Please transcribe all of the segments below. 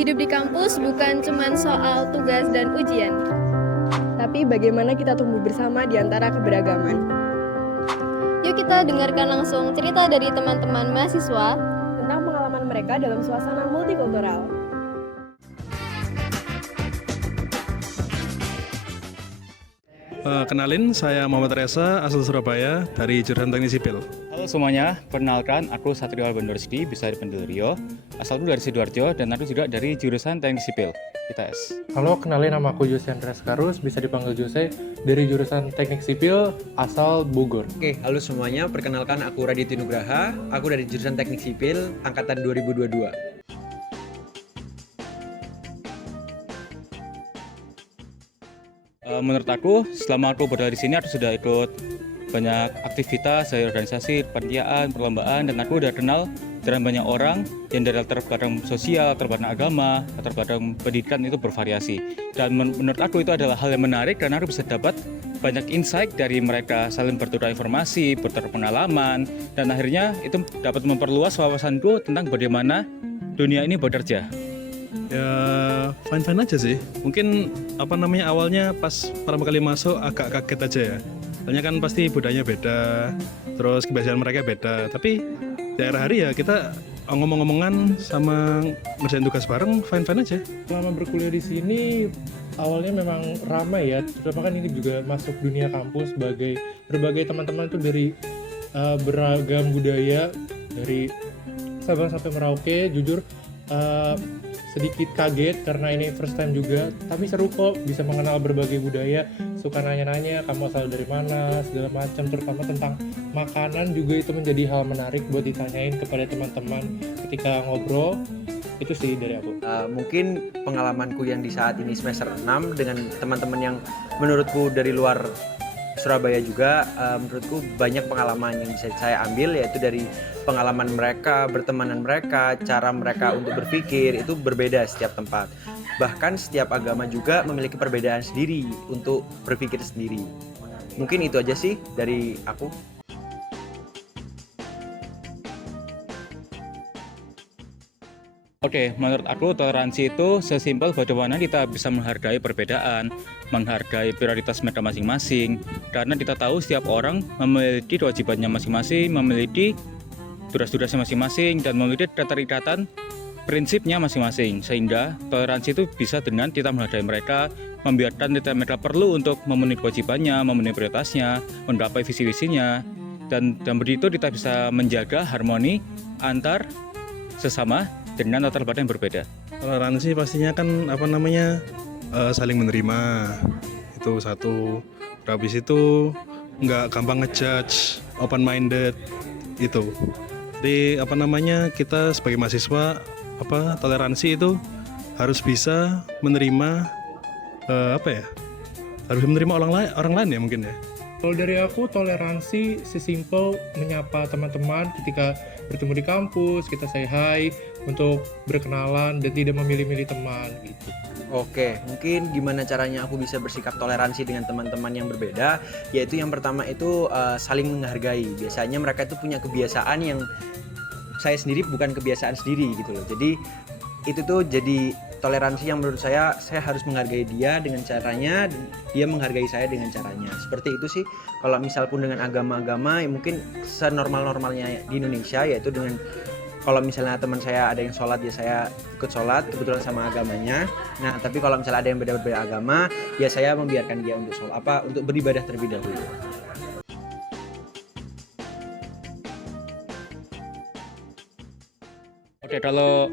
Hidup di kampus bukan cuma soal tugas dan ujian. Tapi bagaimana kita tumbuh bersama di antara keberagaman. Yuk kita dengarkan langsung cerita dari teman-teman mahasiswa Tentang pengalaman mereka dalam suasana multikultural. Kenalin, saya Muhammad Reza, asal Surabaya, dari jurusan Teknik Sipil. Halo semuanya, perkenalkan aku Satrio Albandorsdi, bisa dipanggil Rio, asalku dari Sidoarjo dan aku juga dari jurusan Teknik Sipil, ITS. Halo, kenalin nama aku Jose Andreas Karus, bisa dipanggil Jose, dari jurusan Teknik Sipil, asal Bogor. Oke, halo semuanya. Perkenalkan aku Raditya Nugraha. Aku dari jurusan Teknik Sipil angkatan 2022. Menurut aku, selama aku berada di sini aku sudah ikut banyak aktivitas dari organisasi, panitiaan, perlombaan, dan aku udah kenal dengan banyak orang yang dari latar belakang sosial, latar belakang agama, latar belakang pendidikan itu bervariasi. Dan menurut aku itu adalah hal yang menarik karena aku bisa dapat banyak insight dari mereka, saling bertukar informasi, bertukar pengalaman, dan akhirnya itu dapat memperluas wawasanku tentang bagaimana dunia ini bekerja. Ya, fine-fine aja sih. Mungkin awalnya pas pertama kali masuk agak kaget aja ya. Soalnya kan pasti budayanya beda, terus kebiasaan mereka beda. Tapi di akhir hari ya kita ngomong-ngomongan sama ngerjain tugas bareng, fine-fine aja. Selama berkuliah di sini, awalnya memang ramai ya, terutama kan ini juga masuk dunia kampus sebagai berbagai teman-teman tuh dari beragam budaya, dari Sabang sampai Merauke. Jujur sedikit kaget karena ini first time juga, tapi seru kok bisa mengenal berbagai budaya. Suka nanya-nanya kamu asal dari mana segala macam, terutama tentang makanan juga itu menjadi hal menarik buat ditanyain kepada teman-teman ketika ngobrol. Itu sih dari aku. Mungkin pengalamanku yang di saat ini semester 6 dengan teman-teman yang menurutku dari luar Surabaya juga, menurutku banyak pengalaman yang bisa saya ambil, yaitu dari pengalaman mereka, bertemanan mereka, cara mereka untuk berpikir itu berbeda setiap tempat. Bahkan setiap agama juga memiliki perbedaan sendiri untuk berpikir sendiri. Mungkin itu aja sih dari aku. Oke, menurut aku toleransi itu sesimpel bagaimana kita bisa menghargai perbedaan, menghargai prioritas mereka masing-masing, karena kita tahu setiap orang memiliki kewajibannya masing-masing, memiliki tugas-tugasnya masing-masing, dan memiliki keterikatan prinsipnya masing-masing, sehingga toleransi itu bisa dengan kita menghargai mereka, membiarkan mereka perlu untuk memenuhi kewajibannya, memenuhi prioritasnya, menggapai visi-visinya, dan begitu kita bisa menjaga harmoni antar sesama dengan latar belakang yang berbeda. Toleransi pastinya kan saling menerima, itu satu. Habis itu nggak gampang ngejudge, open minded itu. Jadi kita sebagai mahasiswa toleransi itu harus bisa menerima harus menerima orang lain ya mungkin ya. Kalau dari aku, toleransi sesimpel menyapa teman-teman ketika bertemu di kampus, kita say hi untuk berkenalan dan tidak memilih-milih teman gitu. Oke, mungkin gimana caranya aku bisa bersikap toleransi dengan teman-teman yang berbeda, yaitu yang pertama itu saling menghargai. Biasanya mereka itu punya kebiasaan yang saya sendiri bukan kebiasaan sendiri gitu loh. Jadi itu tuh jadi toleransi yang menurut saya harus menghargai dia dengan caranya, dia menghargai saya dengan caranya. Seperti itu sih. Kalau misal pun dengan agama-agama, ya mungkin senormal-normalnya di Indonesia, yaitu dengan kalau misalnya teman saya ada yang sholat, ya saya ikut sholat kebetulan sama agamanya. Nah, tapi kalau misalnya ada yang berbeda agama, ya saya membiarkan dia untuk sholat untuk beribadah terlebih dahulu. Oke, kalau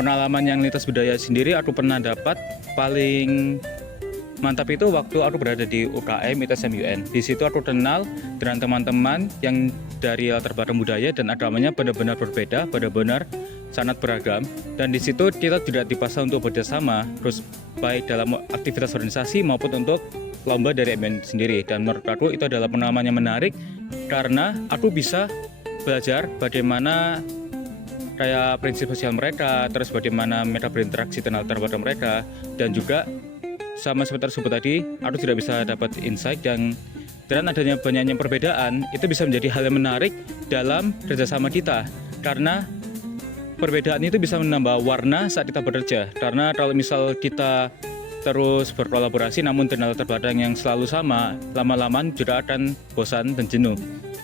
pengalaman yang lintas budaya sendiri aku pernah dapat paling mantap itu waktu aku berada di UKM ITS MUN. Di situ aku kenal dengan teman-teman yang dari latar belakang budaya dan agamanya benar-benar berbeda, benar-benar sangat beragam. Dan di situ kita tidak dipaksa untuk bekerjasama, terus baik dalam aktivitas organisasi maupun untuk lomba dari MUN sendiri. Dan menurut aku itu adalah pengalaman yang menarik karena aku bisa belajar bagaimana kayak prinsip sosial mereka, terus bagaimana mereka berinteraksi dengan latar belakang mereka, dan juga sama seperti tersebut tadi, aku tidak bisa dapat insight dan dengan adanya banyaknya perbedaan itu bisa menjadi hal yang menarik dalam kerjasama kita, karena perbedaan itu bisa menambah warna saat kita bekerja. Karena kalau misal kita terus berkolaborasi namun dengan latar belakang yang selalu sama, lama-lama juga akan bosan dan jenuh.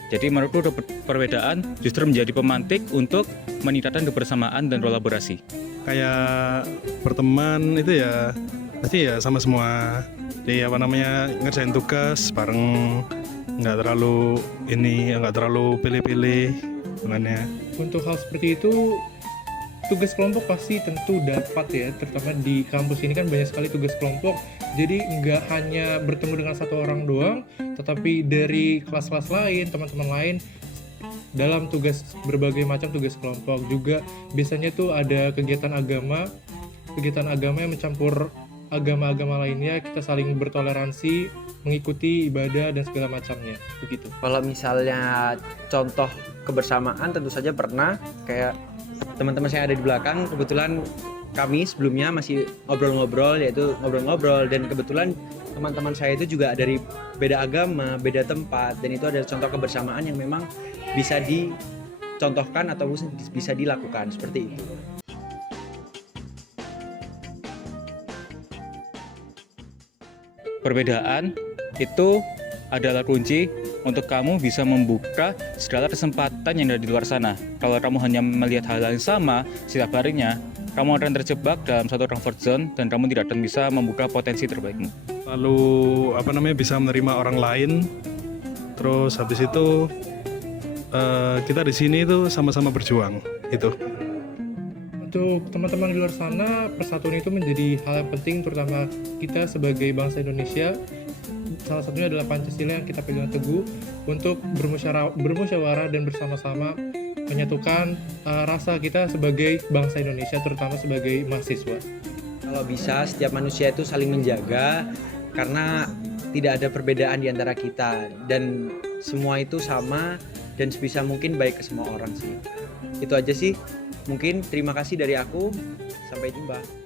Jadi menurutku perbedaan justru menjadi pemantik untuk meningkatkan kebersamaan dan kolaborasi. Kayak berteman itu ya pasti ya sama semua. Jadi ngerjain tugas bareng, nggak terlalu pilih-pilih makanya. Untuk hal seperti itu, tugas kelompok pasti tentu dapat ya, terutama di kampus ini kan banyak sekali tugas kelompok. Jadi nggak hanya bertemu dengan satu orang doang, tetapi dari kelas-kelas lain, teman-teman lain dalam berbagai macam tugas kelompok. Juga biasanya tuh ada kegiatan agama yang mencampur agama-agama lainnya, kita saling bertoleransi, mengikuti ibadah dan segala macamnya, begitu. Kalau misalnya contoh kebersamaan tentu saja pernah, kayak teman-teman saya ada di belakang, kebetulan kami sebelumnya masih ngobrol-ngobrol, dan kebetulan teman-teman saya itu juga dari beda agama, beda tempat, dan itu adalah contoh kebersamaan yang memang bisa dicontohkan atau bisa dilakukan seperti itu. Perbedaan itu adalah kunci untuk kamu bisa membuka segala kesempatan yang ada di luar sana. Kalau kamu hanya melihat hal yang sama setiap harinya, kamu akan terjebak dalam satu comfort zone dan kamu tidak akan bisa membuka potensi terbaikmu. Lalu bisa menerima orang lain. Terus habis itu kita di sini itu sama-sama berjuang itu. Untuk teman-teman di luar sana, persatuan itu menjadi hal yang penting, terutama kita sebagai bangsa Indonesia. Salah satunya adalah Pancasila yang kita pegang teguh untuk bermusyawarah dan bersama-sama menyatukan rasa kita sebagai bangsa Indonesia, terutama sebagai mahasiswa. Kalau bisa, setiap manusia itu saling menjaga karena tidak ada perbedaan di antara kita dan semua itu sama dan sebisa mungkin baik ke semua orang sih. Itu aja sih. Mungkin terima kasih dari aku. Sampai jumpa.